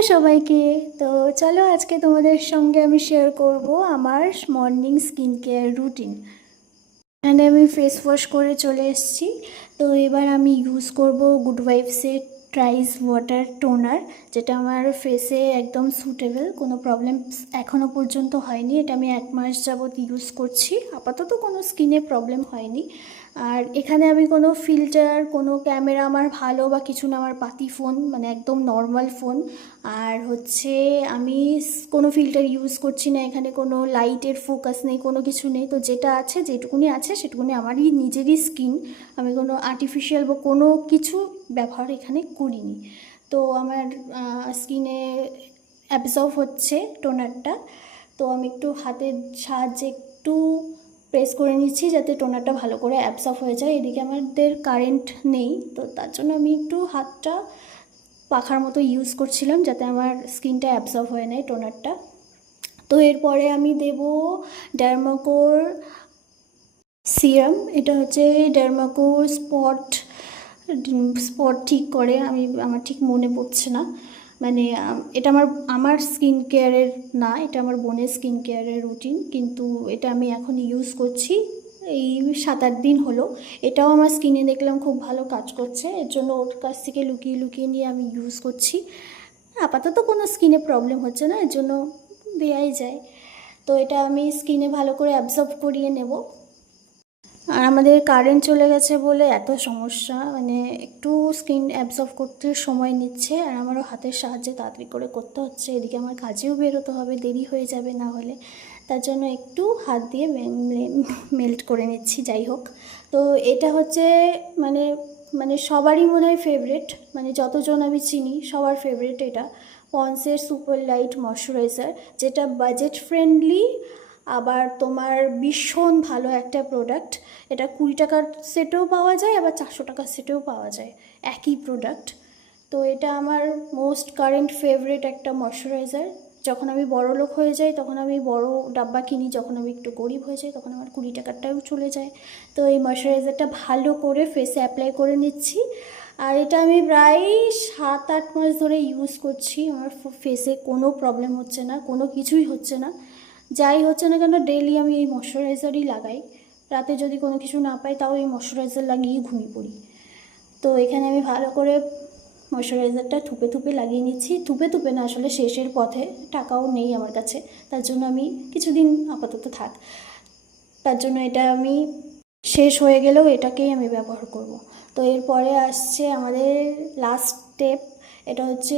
Hello সবাইকে। তো চলো আজকে তোমাদের সঙ্গে আমি শেয়ার করব আমার মর্নিং স্কিন কেয়ার রুটিন। এখানে আমি ফেস ওয়াশ করে চলে এসেছি। তো এবার আমি ইউজ করব গুড ভাইবসের ট্রাইস ওয়াটার টোনার, যেটা আমার ফেসে একদম সুটেবল, কোনো প্রবলেম এখনও পর্যন্ত হয়নি। এটা আমি 1 মাস যাবৎ ইউজ করছি, আপাতত কোনো স্কিনে প্রবলেম হয়নি। আর এখানে আমি কোনো ফিল্টার, কোনো ক্যামেরা আমার ভালো বা কিছু না, আমার পাতি ফোন, মানে একদম নর্মাল ফোন। আর হচ্ছে আমি কোনো ফিল্টার ইউজ করছি না, এখানে কোনো লাইটের ফোকাস নেই, কোনো কিছু নেই। তো যেটা আছে, যেটুকুনি আছে সেটুকুনি আমারই নিজেরই স্কিন, আমি কোনো আর্টিফিশিয়াল বা কোনো কিছু ব্যবহার এখানে করিনি। তো আমার স্কিনে অ্যাবজর্ব হচ্ছে টোনারটা। তো আমি একটু হাতের সাহায্যে একটু প্রেস করে নিচ্ছি যাতে টোনারটা ভালো করে অ্যাবজর্ব হয়ে যায়। এদিকে আমাদের কারেন্ট নেই, তো তার জন্য আমি একটু হাতটা পাখার মতো ইউজ করছিলাম যাতে আমার স্কিনটা অ্যাবজর্ব হয়ে নেয় টোনারটা। তো এরপরে আমি দেব ডার্মাকোর সিরাম। এটা হচ্ছে ডার্মাকোর স্পট ঠিক করে, আমার ঠিক মনে পড়ছে না, মানে এটা আমার স্কিন কেয়ারের না, এটা আমার বোনের স্কিন কেয়ারের রুটিন, কিন্তু এটা আমি এখন ইউজ করছি এই 7-8 দিন হলো। এটাও আমার স্কিনে দেখলাম খুব ভালো কাজ করছে, এর জন্য ওর কাছ থেকে লুকিয়ে লুকিয়ে নিয়ে আমি ইউজ করছি। আপাতত কোনো স্কিনে প্রবলেম হচ্ছে না, এর জন্য দেওয়াই যায়। তো এটা আমি স্কিনে ভালো করে অ্যাবজর্ব করিয়ে নেব। আর আমাদের কারেন্ট চলে গেছে বলে এত সমস্যা, মানে একটু স্কিন অ্যাবজর্ব করতে সময় নিচ্ছে, আর আমারও হাতের সাহায্যে তাড়াতাড়ি করে করতে হচ্ছে। এদিকে আমার কাজেও বেরোতে হবে, দেরি হয়ে যাবে না হলে, তার জন্য একটু হাত দিয়ে মেল্ট করে নিচ্ছি। যাই হোক, তো এটা হচ্ছে মানে মানে সবারই মনে হয় ফেভারিট, মানে যতজন আমি চিনি সবার ফেভারিট এটা পন্সের সুপার লাইট ময়শ্চারাইজার, যেটা বাজেট ফ্রেন্ডলি, আবার তোমার ভীষণ ভালো একটা প্রোডাক্ট। এটা 20 টাকার সেটেও পাওয়া যায়, আবার 400 টাকার সেটেও পাওয়া যায়, একই প্রোডাক্ট। তো এটা আমার মোস্ট কারেন্ট ফেভারিট একটা ময়শ্চারাইজার। যখন আমি বড় লোক হয়ে যাই তখন আমি বড় ডাব্বা কিনি, যখন আমি একটু গরিব হয়ে যাই তখন আমার 20 টাকারটাও চলে যায়। তো এই ময়শ্চারাইজারটা ভালো করে ফেসে অ্যাপ্লাই করে নিচ্ছি। আর এটা আমি প্রায় 7-8 মাস ধরে ইউজ করছি, আমার ফেসে কোনো প্রবলেম হচ্ছে না, কোনো কিছুই হচ্ছে না। যাই হচ্ছে না কেন ডেইলি আমি এই ময়শ্চারাইজারই লাগাই, রাতে যদি কোনো কিছু না পাই তাও এই ময়শ্চারাইজার লাগিয়ে ঘুমিয়ে পড়ি। তো এখানে আমি ভালো করে ময়শ্চারাইজারটা থুপে থুপে লাগিয়ে নিচ্ছি, থুপে থুপে না, আসলে শেষের পথে, টাকাও নেই আমার কাছে, তার জন্য আমি কিছুদিন আপাতত থাক, তার জন্য এটা আমি শেষ হয়ে গেলেও এটাকেই আমি ব্যবহার করব। তো এরপরে আসছে আমাদের লাস্ট স্টেপ, এটা হচ্ছে